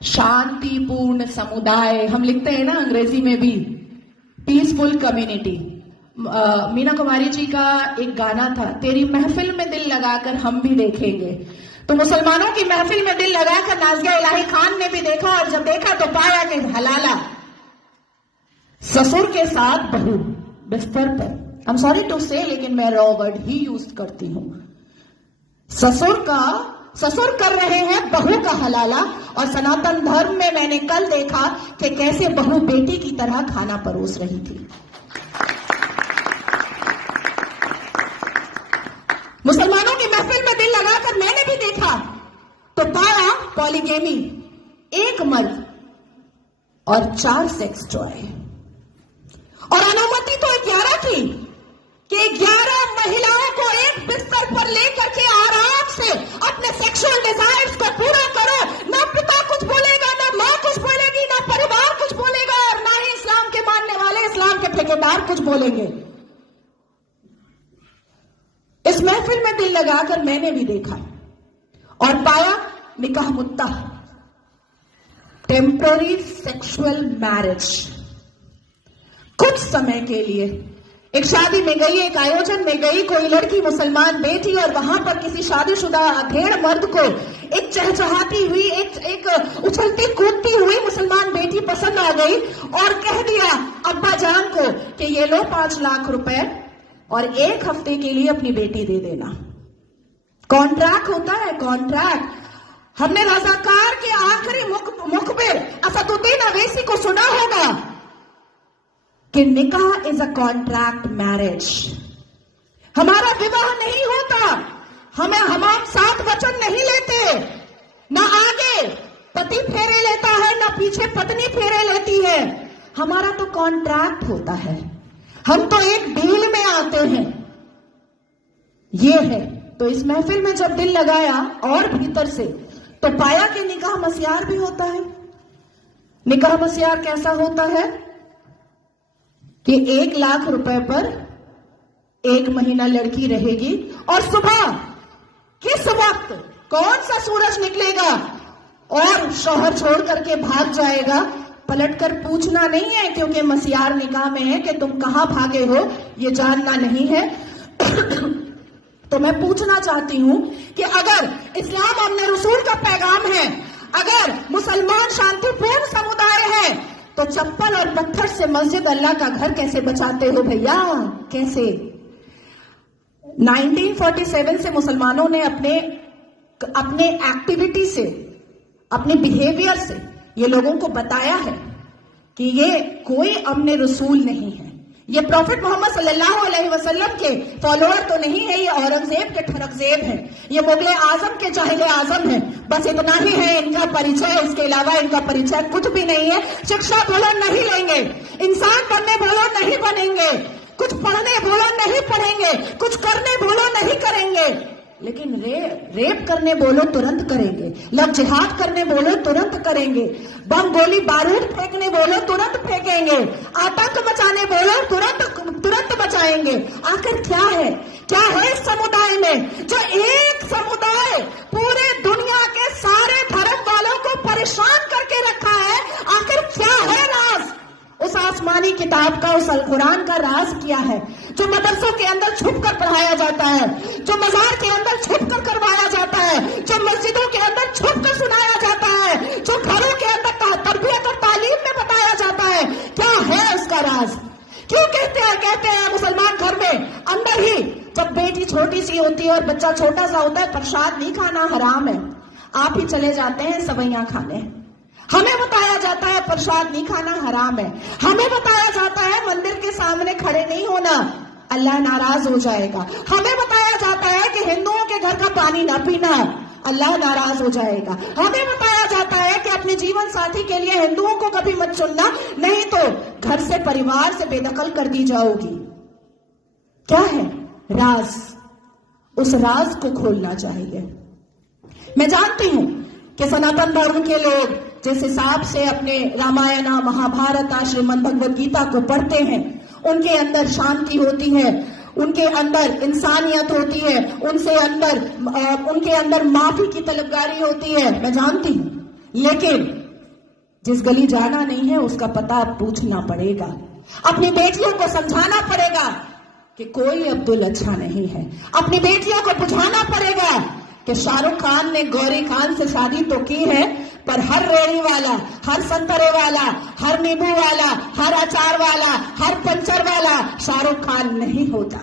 शांतिपूर्ण समुदाय हम लिखते हैं ना अंग्रेजी में भी, पीसफुल कम्युनिटी। मीना कुमारी जी का एक गाना था, तेरी महफिल में दिल लगाकर हम भी देखेंगे। तो मुसलमानों की महफिल में दिल लगाकर नाज़िया इलाही खान ने भी देखा, और जब देखा तो पाया कि हलाला ससुर के साथ बहू बिस्तर पर, आई एम सॉरी टू से, लेकिन मैं रॉ वर्ड ही यूज करती हूं। ससुर कर रहे हैं बहू का हलाला। और सनातन धर्म में मैंने कल देखा कि कैसे बहू बेटी की तरह खाना परोस रही थी। मुसलमानों की महफिल में दिल लगाकर मैंने भी देखा तो पाया पॉलीगेमी, एक मर्द और 4 सेक्स टॉय। और अनुमति तो 11 थी कि 11 महिलाओं को एक बिस्तर पर लेकर के आराम से अपने सेक्सुअल डिजायर्स को पूरा करो। ना पिता कुछ बोलेगा, ना मां कुछ बोलेगी, ना परिवार कुछ बोलेगा, और ना ही इस्लाम के मानने वाले, इस्लाम के ठेकेदार कुछ बोलेंगे। इस महफिल में दिल लगाकर मैंने भी देखा और पाया निकाह मुद्दा, टेम्पररी सेक्सुअल मैरिज। कुछ समय के लिए एक शादी में गई, एक आयोजन में गई, कोई लड़की मुसलमान बेटी, और वहां पर किसी शादीशुदा अधेड़ मर्द को एक चहचहाती हुई, एक उछलती कूदती हुई मुसलमान बेटी पसंद आ गई और कह दिया अब्बा जान को कि ये लो 5 लाख रुपए और 1 हफ्ते के लिए अपनी बेटी दे देना। कॉन्ट्रैक्ट होता है, कॉन्ट्रैक्ट। हमने रजाकार के आखिरी मुखबिर असदुद्दीन अवैसी को सुना होगा कि निकाह इज अ कॉन्ट्रैक्ट मैरिज। हमारा विवाह नहीं होता, हम 7 वचन नहीं लेते, ना आगे पति फेरे लेता है, ना पीछे पत्नी फेरे लेती है। हमारा तो कॉन्ट्रैक्ट होता है, हम तो एक डील में आते हैं। ये है। तो इस महफिल में जब दिल लगाया और भीतर से, तो पाया कि निकाह मस्यार भी होता है। निकाह मस्यार कैसा होता है कि 1 लाख रुपए पर 1 महीना लड़की रहेगी, और सुबह किस वक्त कौन सा सूरज निकलेगा और शौहर छोड़ करके भाग जाएगा, पलटकर पूछना नहीं है, क्योंकि मस्यार निकाह में है कि तुम कहां भागे हो ये जानना नहीं है। तो मैं पूछना चाहती हूं कि अगर इस्लाम हमने रसूल का पैगाम है, अगर मुसलमान शांतिपूर्ण समुदाय है, तो चप्पल और पत्थर से मस्जिद अल्लाह का घर कैसे बचाते हो भैया? कैसे? 1947 से मुसलमानों ने अपने एक्टिविटी से, अपने बिहेवियर से ये लोगों को बताया है कि ये कोई अमने रसूल नहीं है, ये प्रॉफिट मोहम्मद सल्लल्लाहु अलैहि वसल्लम के फॉलोअर तो नहीं है, ये औरंगजेब के ठरकजेब हैं, ये मुगले आजम के जाहिले आजम हैं। बस इतना ही है इनका परिचय, इसके अलावा इनका परिचय कुछ भी नहीं है। शिक्षा बोलो नहीं लेंगे, इंसान बनने बोलो नहीं बनेंगे, कुछ पढ़ने बोलो नहीं पढ़ेंगे, कुछ करने बोलो नहीं करेंगे, लेकिन रेप करने बोलो तुरंत करेंगे, लव जिहाद करने बोलो तुरंत करेंगे, बम गोली बारूद फेंकने बोलो तुरंत फेंकेंगे, आतंक मचाने बोलो तुरंत बचाएंगे। आखिर क्या है इस समुदाय में, जो एक समुदाय पूरे दुनिया के सारे धर्म वालों को परेशान करके रखा है? आखिर क्या है राज? उस आसमानी किताब का, उस अल कुरान का राज क्या है, जो मदरसों के अंदर छुप कर पढ़ाया जाता है, जो मजार के अंदर छुप कर करवाया जाता है, जो मस्जिदों के अंदर छुप कर सुनाया जाता है, जो घरों के अंदर तरबियत और तालीम में बताया जाता है? क्या है उसका राज? क्यों कहते हैं मुसलमान घर में अंदर ही, जब बेटी छोटी सी होती है और बच्चा छोटा सा होता है, प्रसाद नहीं खाना हराम है, आप ही चले जाते हैं सवैयां खाने। हमें बताया जाता है प्रसाद नहीं खाना हराम है, हमें बताया जाता है मंदिर के सामने खड़े नहीं होना, अल्लाह नाराज हो जाएगा, हमें बताया जाता है कि हिंदुओं के घर का पानी ना पीना, अल्लाह नाराज हो जाएगा, हमें बताया जाता है कि अपने जीवन साथी के लिए हिंदुओं को कभी मत चुनना, नहीं तो घर से, परिवार से बेदखल कर दी जाओगी। क्या है राज? उस राज को खोलना चाहिए। मैं जानती हूं कि सनातन धर्म के लोग जिस हिसाब से अपने रामायण, महाभारत, श्रीमद् भगवद गीता को पढ़ते हैं, उनके अंदर शांति होती है, उनके अंदर इंसानियत होती है, उनके अंदर माफी की तलबगारी होती है, मैं जानती हूं। लेकिन जिस गली जाना नहीं है उसका पता पूछना पड़ेगा। अपनी बेटियों को समझाना पड़ेगा कि कोई अब्दुल अच्छा नहीं है। अपनी बेटियों को बुझाना पड़ेगा कि शाहरुख खान ने गौरी खान से शादी तो की है, पर हर रेड़ी वाला, हर संतरे वाला, हर नींबू वाला, हर अचार वाला, हर पंचर वाला शाहरुख खान नहीं होता।